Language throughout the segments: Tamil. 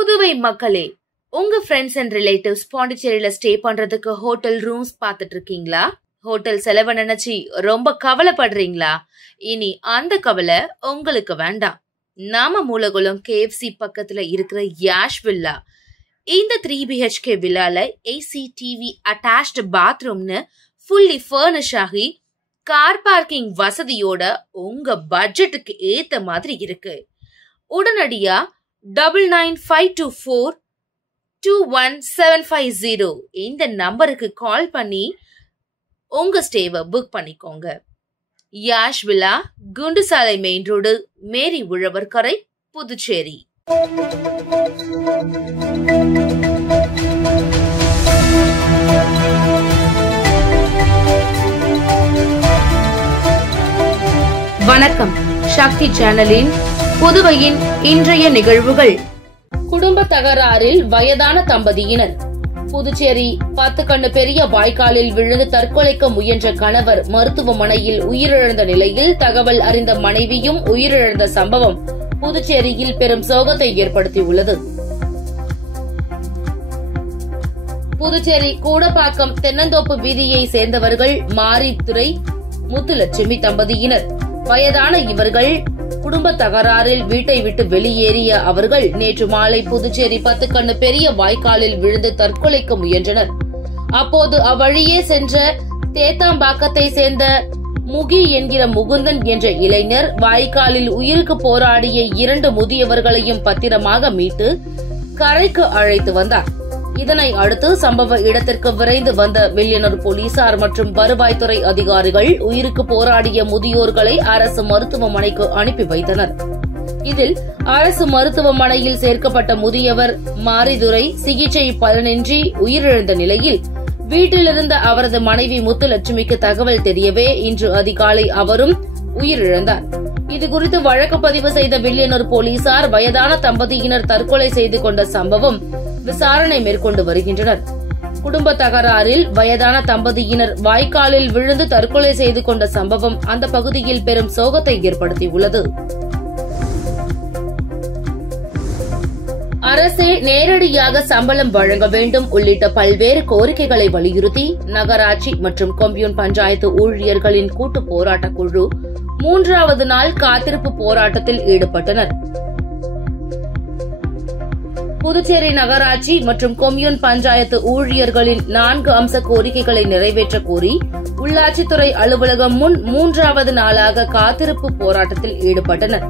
புதுவை மக்களே, உங்க ஃப்ரெண்ட்ஸ் அண்ட் ரிலேட்டிவ்ஸ் பாண்டிச்சேரியில ஸ்டே பண்றதுக்கு ஹோட்டல் ரூம்ஸ் பாத்துட்டு இருக்கீங்களா? ஹோட்டல் செலவை நினைச்சு ரொம்ப கவலைப்படுறீங்களா? இனி அந்த கவலை உங்களுக்கு வேண்டாம். நாம மூலகுளம் KFC பக்கத்துல இருக்கிற யாஷ் வில்லா, இந்த 3 BHK வில்லால AC TV அட்டாச்ட் பாத்ரூம்னு ஃபுல்லி ஃபர்னிஷ் ஆகி கார் பார்க்கிங் வசதியோட உங்க பட்ஜெட்டுக்கு ஏத்த மாதிரி இருக்கு. உடனடியா 9952421750 இந்த நம்பருக்கு கால் பண்ணி உங்க ஸ்டேவை புக் பண்ணிக்கோங்க. Yash villa, Kundasale main road, மேரி உழவர்கரை, புதுச்சேரி. வணக்கம். சக்தி சேனலின் புதுவையின் இன்றைய நிகழ்வுகள். குடும்ப தகராறில் வயதான தம்பதியினர். புதுச்சேரி 10 கண்ணு பெரிய வாய்க்காலில் விழுந்து தற்கொலைக்க முயன்ற கணவர் மருத்துவமனையில் உயிரிழந்த நிலையில் தகவல் அறிந்த மனைவியும் உயிரிழந்த சம்பவம் புதுச்சேரியில் பெரும் சோகத்தை ஏற்படுத்தியுள்ளது. புதுச்சேரி கூடப்பாக்கம் தென்னந்தோப்பு வீதியை சேர்ந்தவர்கள் மாரித்துறை, முத்துலட்சுமி தம்பதியினர். வயதான இவர்கள் குடும்ப தகராறில் வீட்டை விட்டு வெளியேறிய அவர்கள் நேற்று மாலை புதுச்சேரி 10 கண்ணு பெரிய வாய்க்காலில் விழுந்து தற்கொலைக்க முயன்றனர். அப்போது அவ்வழியே சென்ற தேத்தாம்பாக்கத்தை சேர்ந்த முகி என்கிற முகுந்தன் என்ற இளைஞர் வாய்க்காலில் உயிருக்கு போராடிய 2 முதியவர்களையும் பத்திரமாக மீட்டு கரைக்கு அழைத்து வந்தார். இதனை அடுத்து சம்பவ இடத்திற்கு விரைந்து வந்த வில்லியனூர் போலீசார் மற்றும் வருவாய்த்துறை அதிகாரிகள் உயிருக்கு போராடிய முதியோர்களை அரசு மருத்துவமனைக்கு அனுப்பி வைத்தனர். இதில் அரசு மருத்துவமனையில் சேர்க்கப்பட்ட முதியவர் மாரிதுரை சிகிச்சை பலனின்றி உயிரிழந்த நிலையில் வீட்டிலிருந்த அவரது மனைவி முத்துலட்சுமிக்கு தகவல் தெரியவே இன்று அதிகாலை அவரும் உயிரிழந்தார். இதுகுறித்து வழக்கு பதிவு செய்த வில்லியனூர் போலீசார் வயதான தம்பதியினர் தற்கொலை செய்து கொண்ட சம்பவம் விசாரணை மேற்கொண்டு வருகின்றனர். குடும்ப தகராறில் வயதான தம்பதியினர் வாய்க்காலில் விழுந்து தற்கொலை செய்து கொண்ட சம்பவம் அந்த பகுதியில் பெரும் சோகத்தை ஏற்படுத்தியுள்ளது. அரசே நேரடியாக சம்பளம் வழங்க வேண்டும் உள்ளிட்ட பல்வேறு கோரிக்கைகளை வலியுறுத்தி நகராட்சி மற்றும் கொம்யூன் பஞ்சாயத்து ஊழியர்களின் கூட்டு போராட்டக் குழு 3வது நாள் காத்திருப்பு போராட்டத்தில் ஈடுபட்டனர். புதுச்சேரி நகராட்சி மற்றும் கொம்யூன் பஞ்சாயத்து ஊழியர்களின் 4 அம்ச கோரிக்கைகளை நிறைவேற்ற கோரி உள்ளாட்சித்துறை அலுவலகம் முன் 3வது நாளாக காத்திருப்பு போராட்டத்தில் ஈடுபட்டனர்.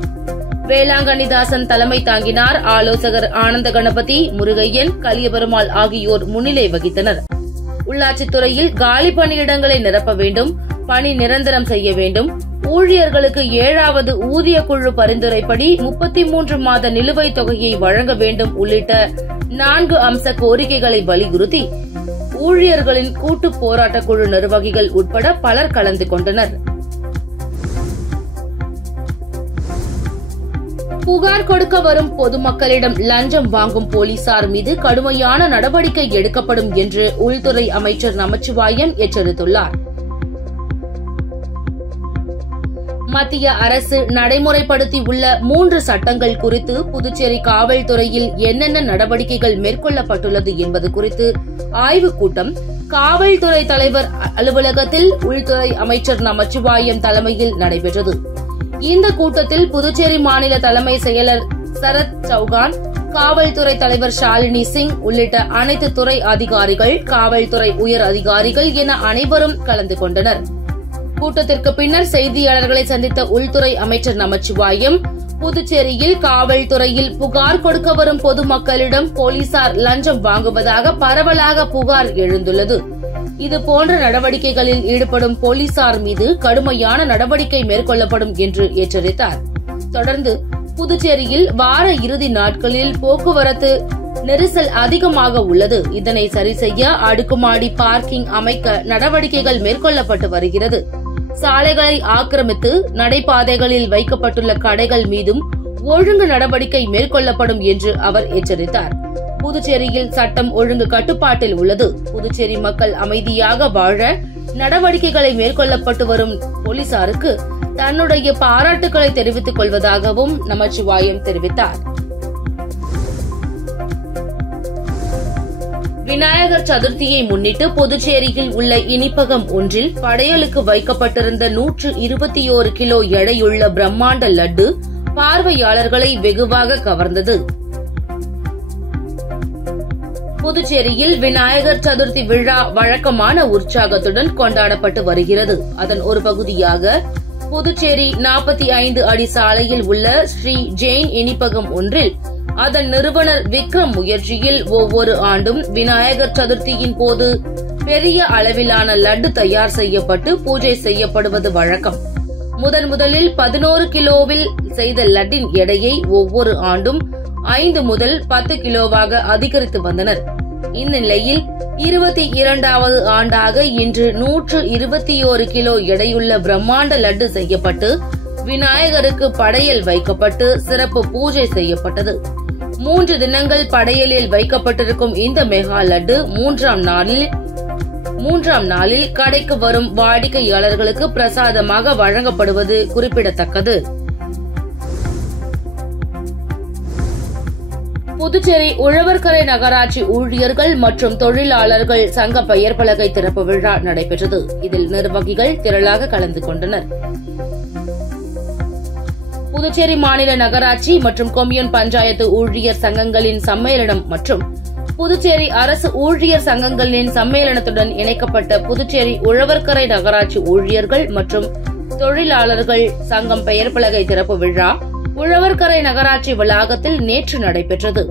வேளாங்கண்ணிதாசன் தலைமை தாங்கினார். ஆலோசகர் ஆனந்த கணபதி, முருகையன், கலியபெருமாள் ஆகியோர் முன்னிலை வகித்தனர். உள்ளாட்சித்துறையில் காலி பணியிடங்களை நிரப்ப வேண்டும், பணி நிரந்தரம் செய்ய வேண்டும், ஊழியர்களுக்கு 7வது ஊதிய குழு பரிந்துரைப்படி 33 மாத நிலுவைத் தொகையை வழங்க வேண்டும் உள்ளிட்ட 4 அம்ச கோரிக்கைகளை வலியுறுத்தி ஊழியர்களின் கூட்டு போராட்டக் குழு நிர்வாகிகள் உட்பட பலர் கலந்து கொண்டனர். புகார் கொடுக்க வரும் பொதுமக்களிடம் லஞ்சம் வாங்கும் போலீசார் மீது கடுமையான நடவடிக்கை எடுக்கப்படும் என்று உள்துறை அமைச்சர் நமச்சிவாயம் எச்சரித்துள்ளார். மத்திய அரசு நடைமுறைப்படுத்தியுள்ள 3 சட்டங்கள் குறித்து புதுச்சேரி காவல்துறையில் என்னென்ன நடவடிக்கைகள் மேற்கொள்ளப்பட்டுள்ளது என்பது குறித்து ஆய்வுக் கூட்டம் காவல்துறை தலைவர் அலுவலகத்தில் உள்துறை அமைச்சர் நமச்சிவாயம் தலைமையில் நடைபெற்றது. இந்த கூட்டத்தில் புதுச்சேரி மாநில தலைமை செயலர் சரத் சௌகான், காவல்துறை தலைவர் ஷாலினி சிங் உள்ளிட்ட அனைத்து துறை அதிகாரிகள், காவல்துறை உயர் அதிகாரிகள் என அனைவரும் கலந்து கொண்டனர். கூட்டத்திற்கு பின்னர் செய்தியாளர்களை சந்தித்த உள்துறை அமைச்சர் நமச்சிவாயம், புதுச்சேரியில் காவல்துறையில் புகார் கொடுக்க வரும் பொதுமக்களிடம் போலீசார் லஞ்சம் வாங்குவதாக பரவலாக புகார் எழுந்துள்ளது. இதுபோன்ற நடவடிக்கைகளில் ஈடுபடும் போலீசார் மீது கடுமையான நடவடிக்கை மேற்கொள்ளப்படும் என்று எச்சரித்தார். தொடர்ந்து புதுச்சேரியில் வார இறுதி நாட்களில் போக்குவரத்து நெரிசல் அதிகமாக உள்ளது. இதனை சரி செய்ய அடுக்குமாடி பார்க்கிங் அமைக்க நடவடிக்கைகள் மேற்கொள்ளப்பட்டு வருகிறது. சாலைகளை ஆக்கிரமித்து நடைபாதைகளில் வைக்கப்பட்டுள்ள கடைகள் மீதும் ஒழுங்கு நடவடிக்கை மேற்கொள்ளப்படும் என்று அவர் எச்சரித்தார். புதுச்சேரியில் சட்டம் ஒழுங்கு கட்டுப்பாட்டில் உள்ளது. புதுச்சேரி மக்கள் அமைதியாக வாழ நடவடிக்கைகளை மேற்கொள்ளப்பட்டு வரும் போலீசாருக்கு தன்னுடைய பாராட்டுக்களை தெரிவித்துக் கொள்வதாகவும் நமச்சிவாயம் தெரிவித்தார். விநாயகர் சதுர்த்தியை முன்னிட்டு புதுச்சேரியில் உள்ள இனிப்பகம் ஒன்றில் படையலுக்கு வைக்கப்பட்டிருந்த 121 கிலோ எடையுள்ள பிரம்மாண்ட லட்டு பார்வையாளர்களை வெகுவாக கவர்ந்தது. புதுச்சேரியில் விநாயகர் சதுர்த்தி விழா வழக்கமான உற்சாகத்துடன் கொண்டாடப்பட்டு வருகிறது. அதன் ஒரு பகுதியாக புதுச்சேரி 45 அடி சாலையில் உள்ள ஸ்ரீ ஜெயின் இனிப்பகம் ஒன்றில் அதன் நிறுவனர் விக்ரம் முயற்சியில் ஒவ்வொரு ஆண்டும் விநாயகர் சதுர்த்தியின் போது பெரிய அளவிலான லட்டு தயார் செய்யப்பட்டு பூஜை செய்யப்படுவது வழக்கம். முதலில் 11 கிலோவில் செய்த லட்டின் எடையை ஒவ்வொரு ஆண்டும் 5 முதல் 10 கிலோவாக அதிகரித்து வந்தனர். இந்நிலையில் 22வது ஆண்டாக இன்று 121 கிலோ எடையுள்ள பிரம்மாண்ட லட்டு செய்யப்பட்டு விநாயகருக்கு படையல் வைக்கப்பட்டு சிறப்பு பூஜை செய்யப்பட்டது. 3 தினங்கள் படையலில் வைக்கப்பட்டிருக்கும் இந்த மெகா லட்டு மூன்றாம் நாளில் கடைக்கு வரும் வாடிக்கையாளர்களுக்கு பிரசாதமாக வழங்கப்படுவது குறிப்பிடத்தக்கது. புதுச்சேரி உழவர்கரை நகராட்சி ஊழியர்கள் மற்றும் தொழிலாளர்கள் சங்க பெயர் பலகை திறப்பு விழா நடைபெற்றது. இதில் நிர்வாகிகள் திரளாக கலந்து கொண்டனர். புதுச்சேரி மாநில நகராட்சி மற்றும் கொம்யூன் பஞ்சாயத்து ஊழியர் சங்கங்களின் சம்மேளனம் மற்றும் புதுச்சேரி அரசு ஊழியர் சங்கங்களின் சம்மேளனத்துடன் இணைக்கப்பட்ட புதுச்சேரி உழவர்கரை நகராட்சி ஊழியர்கள் மற்றும் தொழிலாளர்கள் சங்கம் பெயர் பலகை திறப்பு விழா உழவர்கரை நகராட்சி வளாகத்தில் நேற்று நடைபெற்றது.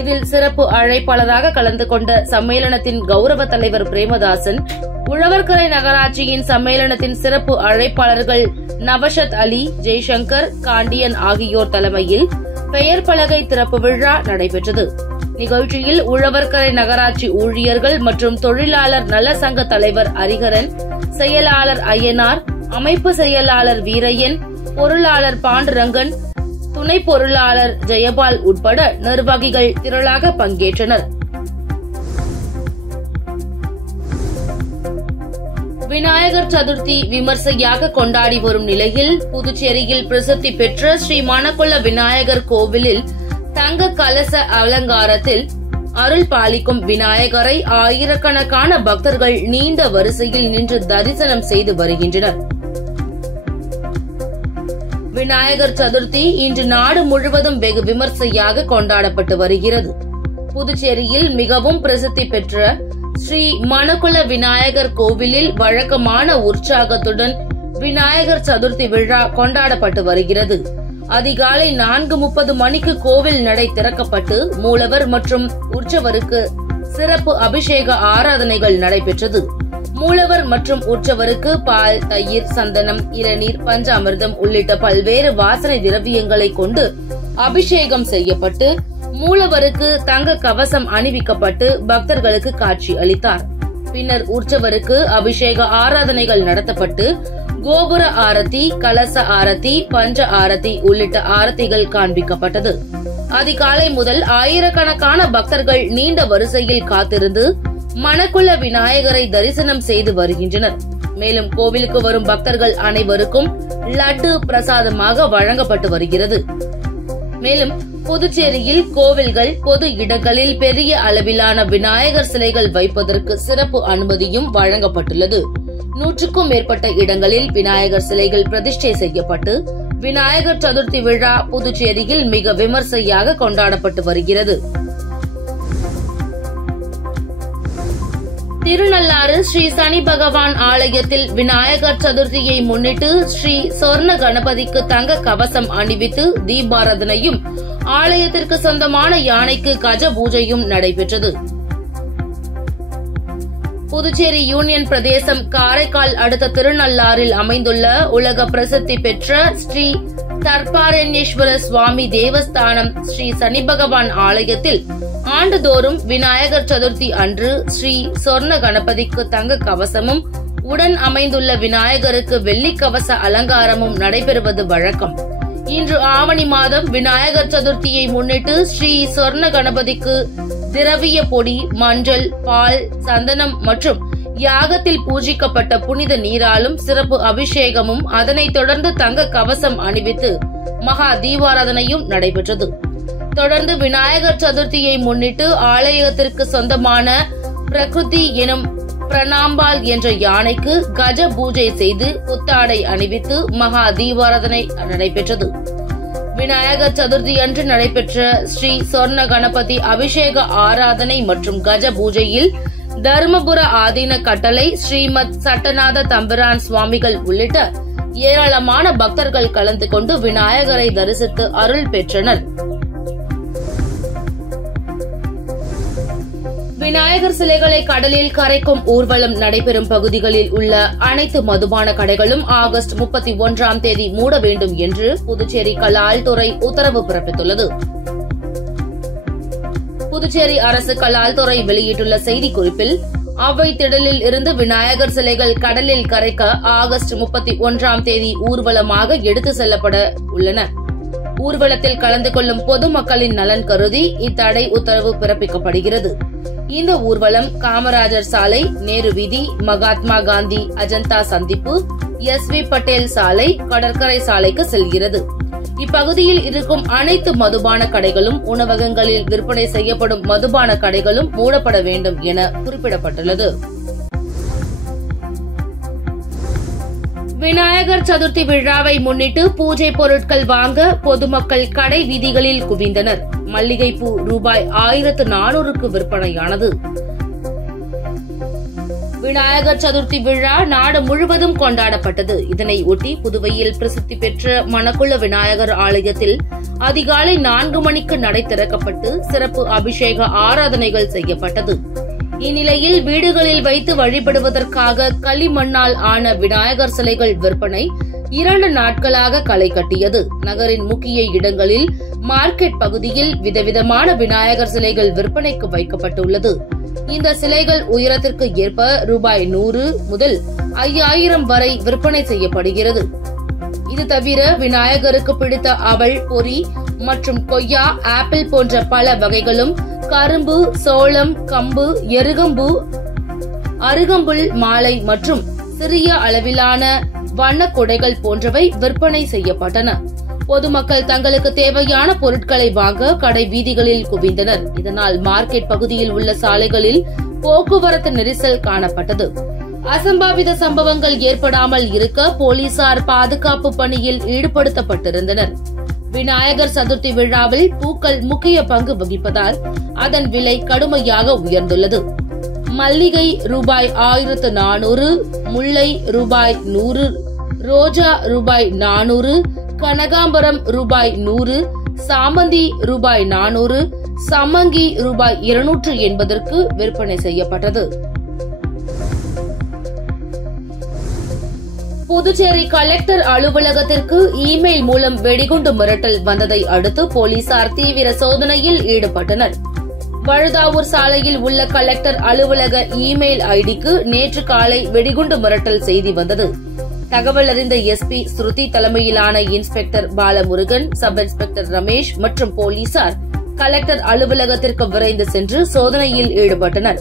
இதில் சிறப்பு அழைப்பாளராக கலந்து கொண்ட சம்மேளனத்தின் கௌரவ தலைவர் பிரேமதாசன், உழவர்கரை நகராட்சியின் சம்மேளனத்தின் சிறப்பு அழைப்பாளர்கள் நவஷத் அலி, ஜெய்சங்கர், காண்டியன் ஆகியோர் தலைமையில் பெயர் பலகை திறப்பு விழா நடைபெற்றது. நிகழ்ச்சியில் உழவர்கரை நகராட்சி ஊழியர்கள் மற்றும் தொழிலாளர் நல சங்க தலைவர் ஹரிஹரன், செயலாளர் அய்யனார், அமைப்பு செயலாளர் வீரையன், பொருளாளர் பாண்டுரங்கன், துணை பொருளாளர் ஜெயபால் உட்பட நிர்வாகிகள் திரளாக பங்கேற்றனர். விநாயகர் சதுர்த்தி விமர்சையாக கொண்டாடி வரும் நிலையில் புதுச்சேரியில் பிரசித்தி பெற்ற ஸ்ரீ மணக்குள விநாயகர் கோவிலில் தங்க கலச அலங்காரத்தில் அருள் பாலிக்கும் விநாயகரை ஆயிரக்கணக்கான பக்தர்கள் நீண்ட வரிசையில் நின்று தரிசனம் செய்து வருகின்றனர். விநாயகர் சதுர்த்தி இன்று நாடு முழுவதும் வெகு விமர்சையாக கொண்டாடப்பட்டு வருகிறது. புதுச்சேரியில் மிகவும் பிரசித்தி பெற்ற ஸ்ரீ மணக்குள விநாயகர் கோவிலில் வழக்கமான உற்சாகத்துடன் விநாயகர் சதுர்த்தி விழா கொண்டாடப்பட்டு வருகிறது. அதிகாலை 4:30 மணிக்கு கோவில் நடை திறக்கப்பட்டு மூலவர் மற்றும் உற்சவருக்கு சிறப்பு அபிஷேக ஆராதனைகள் நடைபெற்றது. மூலவர் மற்றும் உற்சவருக்கு பால், தயிர், சந்தனம், இளநீர், பஞ்சாமிர்தம் உள்ளிட்ட பல்வேறு வாசனை திரவியங்களை கொண்டு அபிஷேகம் செய்யப்பட்டு மூலவருக்கு தங்க கவசம் அணிவிக்கப்பட்டு பக்தர்களுக்கு காட்சி அளித்தார். பின்னர் உற்சவருக்கு அபிஷேக ஆராதனைகள் நடத்தப்பட்டு கோபுர ஆரத்தி, கலச ஆரத்தி, பஞ்ச ஆரத்தி உள்ளிட்ட ஆரத்திகள் காண்பிக்கப்பட்டது. அதிகாலை முதல் ஆயிரக்கணக்கான பக்தர்கள் நீண்ட வரிசையில் காத்திருந்து மணக்குள விநாயகரை தரிசனம் செய்து வருகின்றனர். மேலும் கோவிலுக்கு வரும் பக்தர்கள் அனைவருக்கும் லட்டு பிரசாதமாக வழங்கப்பட்டு வருகிறது. மேலும் புதுச்சேரியில் கோவில்கள், பொது இடங்களில் பெரிய அளவிலான விநாயகர் சிலைகள் வைப்பதற்கு சிறப்பு அனுமதியும் வழங்கப்பட்டுள்ளது. 100க்கும் மேற்பட்ட இடங்களில் விநாயகர் சிலைகள் பிரதிஷ்டை செய்யப்பட்டு விநாயகர் சதுர்த்தி விழா புதுச்சேரியில் மிக விமர்சையாக கொண்டாடப்பட்டு வருகிறது. திருநள்ளாறு ஸ்ரீ சனி பகவான் ஆலயத்தில் விநாயகர் சதுர்த்தியை முன்னிட்டு ஸ்ரீ சொர்ண கணபதிக்கு தங்க கவசம் அணிவித்து தீபாராதனையும் ஆலயத்திற்கு சொந்தமான யானைக்கு கஜ பூஜையும் நடைபெற்றது. புதுச்சேரி யூனியன் பிரதேசம் காரைக்கால் அடுத்த திருநள்ளாறில் அமைந்துள்ள உலக பிரசித்தி பெற்ற ஸ்ரீ தர்பாரண்யேஸ்வர சுவாமி தேவஸ்தானம் ஸ்ரீ சனி பகவான் ஆலயத்தில் ஆண்டுதோறும் விநாயகர் சதுர்த்தி அன்று ஸ்ரீ சொர்ண கணபதிக்கு தங்க கவசமும் உடன் அமைந்துள்ள விநாயகருக்கு வெள்ளி கவச அலங்காரமும் நடைபெறுவது வழக்கம். இன்று ஆவணி மாதம் விநாயகர் சதுர்த்தியை முன்னிட்டு ஸ்ரீ சொர்ண கணபதிக்கு திரவிய பொடி, மஞ்சள், பால், சந்தனம் மற்றும் யாகத்தில் பூஜிக்கப்பட்ட புனித நீராலும் சிறப்பு அபிஷேகமும் அதனைத் தொடர்ந்து தங்க கவசம் அணிவித்து மகா தீபாராதனையும் நடைபெற்றது. தொடர்ந்து விநாயகர் சதுர்த்தியை முன்னிட்டு ஆலயத்திற்கு சொந்தமான பிரகிருதி எனும் பிரணாம்பாள் என்ற யானைக்கு கஜ பூஜை செய்து புத்தாடை அணிவித்து மகா தீபாராதனை நடைபெற்றது. விநாயகர் சதுர்த்தி அன்று நடைபெற்ற ஸ்ரீ சொர்ண கணபதி அபிஷேக ஆராதனை மற்றும் கஜ பூஜையில் தருமபுர ஆதீன கட்டளை ஸ்ரீமத் சட்டநாத தம்பிரான் சுவாமிகள் உள்ளிட்ட ஏராளமான பக்தர்கள் கலந்து கொண்டு விநாயகரை தரிசித்து அருள் பெற்றனர். விநாயகர் சிலைகளை கடலில் கரைக்கும் ஊர்வலம் நடைபெறும் பகுதிகளில் உள்ள அனைத்து மதுபான கடைகளும் ஆகஸ்ட் 31ஆம் தேதி மூட வேண்டும் என்று புதுச்சேரி கலால்துறை உத்தரவு பிறப்பித்துள்ளது. புதுச்சேரி அரசு கலால்துறை வெளியிட்டுள்ள செய்திக்குறிப்பில் அவ்வை திடலில் இருந்து விநாயகர் சிலைகள் கடலில் கரைக்க ஆகஸ்ட் 31ஆம் தேதி ஊர்வலமாக எடுத்து செல்லப்பட உள்ளன. ஊர்வலத்தில் கலந்து கொள்ளும் பொதுமக்களின் நலன் கருதி இத்தடை உத்தரவு பிறப்பிக்கப்படுகிறது. இந்த ஊர்வலம் காமராஜர் சாலை, நேரு வீதி, மகாத்மா காந்தி அஜந்தா சந்திப்பு, எஸ்.வி. பட்டேல் சாலை, கடற்கரை சாலைக்கு செல்கிறது. இப்பகுதியில் இருக்கும் அனைத்து மதுபான கடைகளும் உணவகங்களில் விற்பனை செய்யப்படும் மதுபான கடைகளும் மூடப்பட வேண்டும் என குறிப்பிடப்பட்டுள்ளது. விநாயகர் சதுர்த்தி விழாவை முன்னிட்டு பூஜை பொருட்கள் வாங்க பொதுமக்கள் கடை வீதிகளில் குவிந்தனர். மல்லிகைப்பூ ரூபாய் 1400க்கு விற்பனையானது. விநாயகர் சதுர்த்தி விழா நாடு முழுவதும் கொண்டாடப்பட்டது. இதனை ஒட்டி புதுவையில் பிரசித்தி பெற்ற மணக்குள விநாயகர் ஆலயத்தில் அதிகாலை 4 மணிக்கு நடை திறக்கப்பட்டு சிறப்பு அபிஷேக ஆராதனைகள் செய்யப்பட்டது. இந்நிலையில் வீடுகளில் வைத்து வழிபடுவதற்காக களிமண்ணால் ஆன விநாயகர் சிலைகள் விற்பனை 2 நாட்களாக களை கட்டியது. நகரின் முக்கிய இடங்களில் மார்க்கெட் பகுதியில் விதவிதமான விநாயகர் சிலைகள் விற்பனைக்கு வைக்கப்பட்டுள்ளது. இந்த சிலைகள் உயரத்திற்கு ஏற்ப ரூபாய் 100 முதல் 5000 வரை விற்பனை செய்யப்படுகிறது. இது தவிர விநாயகருக்கு பிடித்த அவல், பொரி மற்றும் கொய்யா, ஆப்பிள் போன்ற பல வகைகளும், கரும்பு, சோளம், கம்பு, எருகம்பு, அருகம்புல் மாலை மற்றும் சிறிய அளவிலான வண்ண கொடைகள் போன்றவை விற்பனை செய்யப்பட்டன. பொதுமக்கள் தங்களுக்கு தேவையான பொருட்களை வாங்க கடை வீதிகளில் குவிந்தனர். இதனால் மார்க்கெட் பகுதியில் உள்ள சாலைகளில் போக்குவரத்து நெரிசல் காணப்பட்டது. அசம்பாவித சம்பவங்கள் ஏற்படாமல் இருக்க போலீசார் பாதுகாப்பு பணியில் ஈடுபடுத்தப்பட்டிருந்தனர். விநாயகர் சதுர்த்தி விழாவில் பூக்கள் முக்கிய பங்கு வகிப்பதால் அதன் விலை கடுமையாக உயர்ந்துள்ளது. மல்லிகை ரூபாய் 1400, முல்லை ரூபாய் 100, ரோஜா ரூபாய் 400, கனகாம்பரம் ரூபாய் 100, சாமந்தி ரூபாய் 400, சம்மங்கி ரூபாய் 280க்கு விற்பனை செய்யப்பட்டது. புதுச்சேரி கலெக்டர் அலுவலகத்திற்கு இமெயில் மூலம் வெடிகுண்டு மிரட்டல் வந்ததை அடுத்து போலீசார் தீவிர சோதனையில் ஈடுபட்டனர். வழுதாவூர் சாலையில் உள்ள கலெக்டர் அலுவலக இமெயில் ஐடிக்கு நேற்று காலை வெடிகுண்டு மிரட்டல் செய்தி வந்தது. தகவல் அறிந்த எஸ்பி ஸ்ருதி தலைமையிலான inspector Balamurugan, sub inspector Ramesh மற்றும் போலீசார் கலெக்டர் அலுவலகத்திற்கு விரைந்து சென்று சோதனையில் ஈடுபட்டனர்.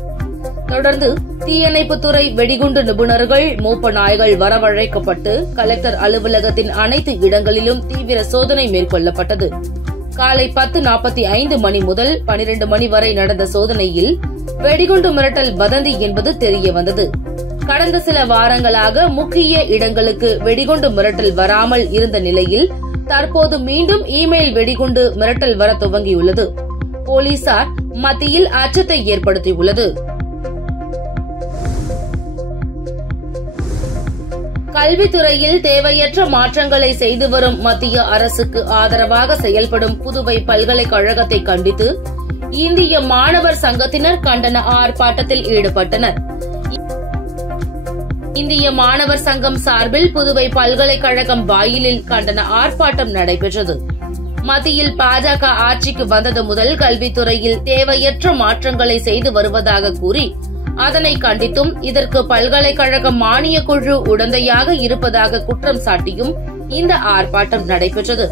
தொடர்ந்து தீயணைப்புத்துறை, வெடிகுண்டு நிபுணர்கள், மோப்ப நாய்கள் வரவழைக்கப்பட்டு கலெக்டர் அலுவலகத்தின் அனைத்து இடங்களிலும் தீவிர சோதனை மேற்கொள்ளப்பட்டது. காலை 10:45 மணி முதல் 12 மணி வரை நடந்த சோதனையில் வெடிகுண்டு மிரட்டல் வதந்தி என்பது தெரியவந்தது. கடந்த சில வாரங்களாக முக்கிய இடங்களுக்கு வெடிகுண்டு மிரட்டல் வராமல் இருந்த நிலையில் தற்போது மீண்டும் இமெயில் வெடிகுண்டு மிரட்டல் வர துவங்கியுள்ளது. போலீசார் மத்தியில் அச்சத்தை ஏற்படுத்தியுள்ளது. கல்வித்துறையில் தேவையற்ற மாற்றங்களை செய்து வரும் மத்திய அரசுக்கு ஆதரவாக செயல்படும் புதுவை பல்கலைக்கழகத்தை கண்டித்து இந்திய மாணவர் சங்கத்தினர் கண்டன ஆர்ப்பாட்டத்தில் ஈடுபட்டனர். இந்திய மாணவர் சங்கம் சார்பில் புதுவை பல்கலைக்கழகம் வாயிலில் கண்டன ஆர்ப்பாட்டம் நடைபெற்றது. மத்தியில் பாஜக ஆட்சிக்கு வந்தது முதல் கல்வித்துறையில் தேவையற்ற மாற்றங்களை செய்து வருவதாக கூறி அதனை கண்டித்தும் இதற்கு பல்கலைக்கழக மானியக் குழு உடந்தையாக இருப்பதாக குற்றம் சாட்டியும் இந்த ஆர்ப்பாட்டம் நடைபெற்றது.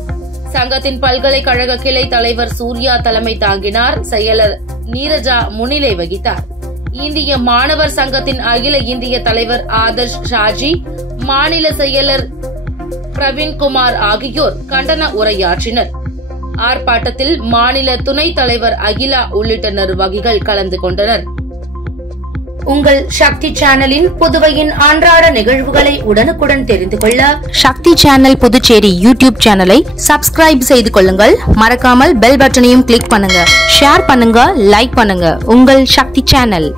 சங்கத்தின் பல்கலைக்கழக கிளை தலைவர் சூர்யா தலைமை தாங்கினார். செயலர் நீரஜா முன்னிலை வகித்தார். இந்திய மாணவர் சங்கத்தின் அகில இந்திய தலைவர் ஆதர்ஷ் ஷாஜி, மாநில செயலர் பிரவீன்குமார் ஆகியோர் கண்டன உரையாற்றினர். ஆர்ப்பாட்டத்தில் மாநில துணைத் தலைவர் அகிலா உள்ளிட்ட நிர்வாகிகள் கலந்து கொண்டனர். உங்கள் சக்தி சேனலின் புதுவையின் அன்றாட நிகழ்வுகளை உடனுக்குடன் தெரிந்து கொள்ள சக்தி சேனல் புதுச்சேரி யூடியூப் சேனலை சப்ஸ்கிரைப் செய்து கொள்ளுங்கள். மறக்காமல் பெல் பட்டனையும் கிளிக் பண்ணுங்க, ஷேர் பண்ணுங்க, லைக் பண்ணுங்க. உங்கள் சக்தி சேனல்.